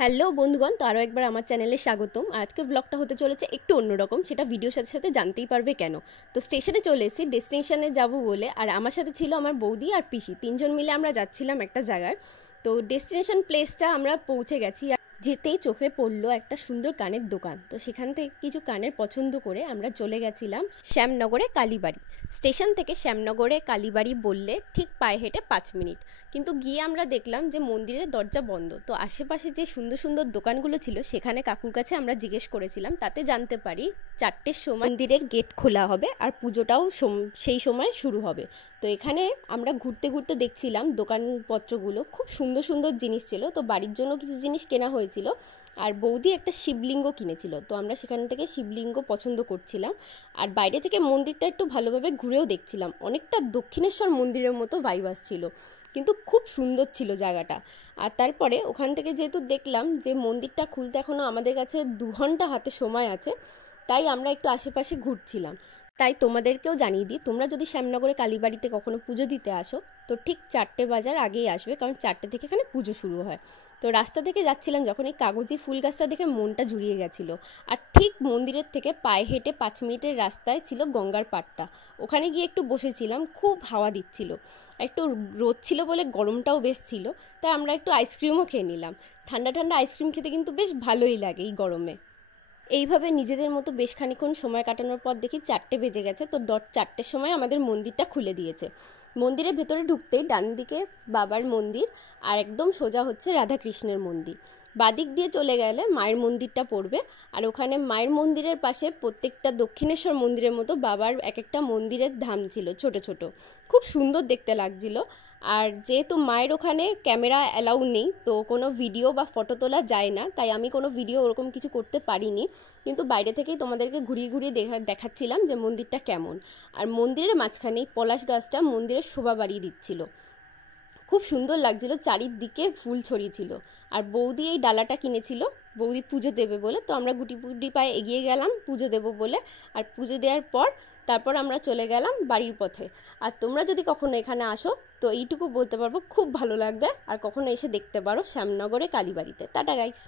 Hello বন্ধুগণ, তো আরও একবার আমার চ্যানেলে স্বাগতম। আজকে ব্লগটা হতে চলেছে একটু অন্যরকম, সেটা ভিডিওর সাথে সাথে জানতেই পারবে কেন। তো স্টেশনে চলে এসেছি ডেস্টিনেশনে যাব বলে, আর আমার সাথে ছিল আমার বৌদি আর পিসি, তিনজন মিলে আমরা যাচ্ছিলাম একটা জায়গায়। তো ডেস্টিনেশন প্লেসটা আমরা পৌঁছে গেছি। যেতেই চোখে পড়লো একটা সুন্দর কানের দোকান, তো সেখান থেকে কিছু কানের পছন্দ করে আমরা চলে গেছিলাম শ্যামনগরে কালীবাড়ি। স্টেশন থেকে শ্যামনগরে কালীবাড়ি বললে ঠিক পায়ে হেঁটে 5 মিনিট, কিন্তু গিয়ে আমরা দেখলাম যে মন্দিরের দরজা বন্ধ। তো আশেপাশে যে সুন্দর সুন্দর দোকানগুলো ছিল সেখানে কাকুর কাছে আমরা জিজ্ঞেস করেছিলাম, তাতে জানতে পারি 4টের সময় মন্দিরের গেট খোলা হবে আর পুজোটাও সেই সময় শুরু হবে। তো এখানে আমরা ঘুরতে ঘুরতে দেখছিলাম দোকানপত্রগুলো, খুব সুন্দর সুন্দর জিনিস ছিল। তো বাড়ির জন্য কিছু জিনিস কেনা হয়েছিল, আর বৌদি একটা শিবলিঙ্গ কিনেছিল। তো আমরা সেখান থেকে শিবলিঙ্গ পছন্দ করছিলাম, আর বাইরে থেকে মন্দিরটা একটু ভালোভাবে ঘুরেও দেখছিলাম। অনেকটা দক্ষিণেশ্বর মন্দিরের মতো ভাইব আসছিল, কিন্তু খুব সুন্দর ছিল জায়গাটা। আর তারপরে ওখান থেকে যেহেতু দেখলাম যে মন্দিরটা খুলতে এখনও আমাদের কাছে 2 ঘন্টা হাতে সময় আছে, তাই আমরা একটু আশেপাশে ঘুরছিলাম। তাই তোমাদেরকেও জানিয়ে দিই, তোমরা যদি শ্যামনগরে কালীবাড়িতে কখনো পুজো দিতে আসো তো ঠিক 4টে বাজার আগেই আসবে, কারণ 4টে থেকে এখানে পুজো শুরু হয়। তো রাস্তা থেকে যাচ্ছিলাম যখন এই কাগজি ফুল গাছটা দেখে মনটা জুড়িয়ে গেছিলো। আর ঠিক মন্দিরের থেকে পায়ে হেঁটে 5 মিনিটের রাস্তায় ছিল গঙ্গার পাড়টা। ওখানে গিয়ে একটু বসেছিলাম, খুব হাওয়া দিচ্ছিল, একটু রোদ ছিল বলে গরমটাও বেশ ছিল। তাই আমরা একটু আইসক্রিমও খেয়ে নিলাম। ঠান্ডা ঠান্ডা আইসক্রিম খেতে কিন্তু বেশ ভালোই লাগে এই গরমে। এইভাবে নিজেদের মতো বেশ খানিক্ষণ সময় কাটানোর পর দেখি 4টে বেজে গেছে। তো 4টের সময় আমাদের মন্দিরটা খুলে দিয়েছে। মন্দিরের ভেতরে ঢুকতেই ডান দিকে বাবার মন্দির, আর একদম সোজা হচ্ছে রাধাকৃষ্ণের মন্দির। বাদিক দিয়ে চলে গেলে মায়ের মন্দিরটা পড়বে, আর ওখানে মায়ের মন্দিরের পাশে প্রত্যেকটা দক্ষিণেশ্বর মন্দিরের মতো বাবার এক একটা মন্দিরের ধাম ছিল, ছোট ছোট, খুব সুন্দর দেখতে লাগছিল। আর যেহেতু মায়ের ওখানে ক্যামেরা অ্যালাউ নেই, তো কোনো ভিডিও বা ফটো তোলা যায় না, তাই আমি কোনো ভিডিও ওরকম কিছু করতে পারিনি। কিন্তু বাইরে থেকেই তোমাদেরকে ঘুরিয়ে ঘুরিয়ে দেখাচ্ছিলাম যে মন্দিরটা কেমন। আর মন্দিরের মাঝখানেই পলাশ গাছটা মন্দিরের শোভা বাড়িয়ে দিচ্ছিল, খুব সুন্দর লাগছিল, চারিদিকে ফুল ছড়িয়েছিল। আর বৌদি এই ডালাটা কিনেছিল বৌদি পুজো দেবে বলে, তো আমরা গুটি গুটি পায়ে এগিয়ে গেলাম পুজো দেবো বলে। আর পুজো দেওয়ার পর তারপর আমরা চলে গেলাম বাড়ির পথে। আর তোমরা যদি কখনো এখানে আসো তো এইটুকু বলতে পারবো, খুব ভালো লাগবে। আর কখনো এসে দেখতে পারো শ্যামনগরে কালীবাড়িতে। Tata guys.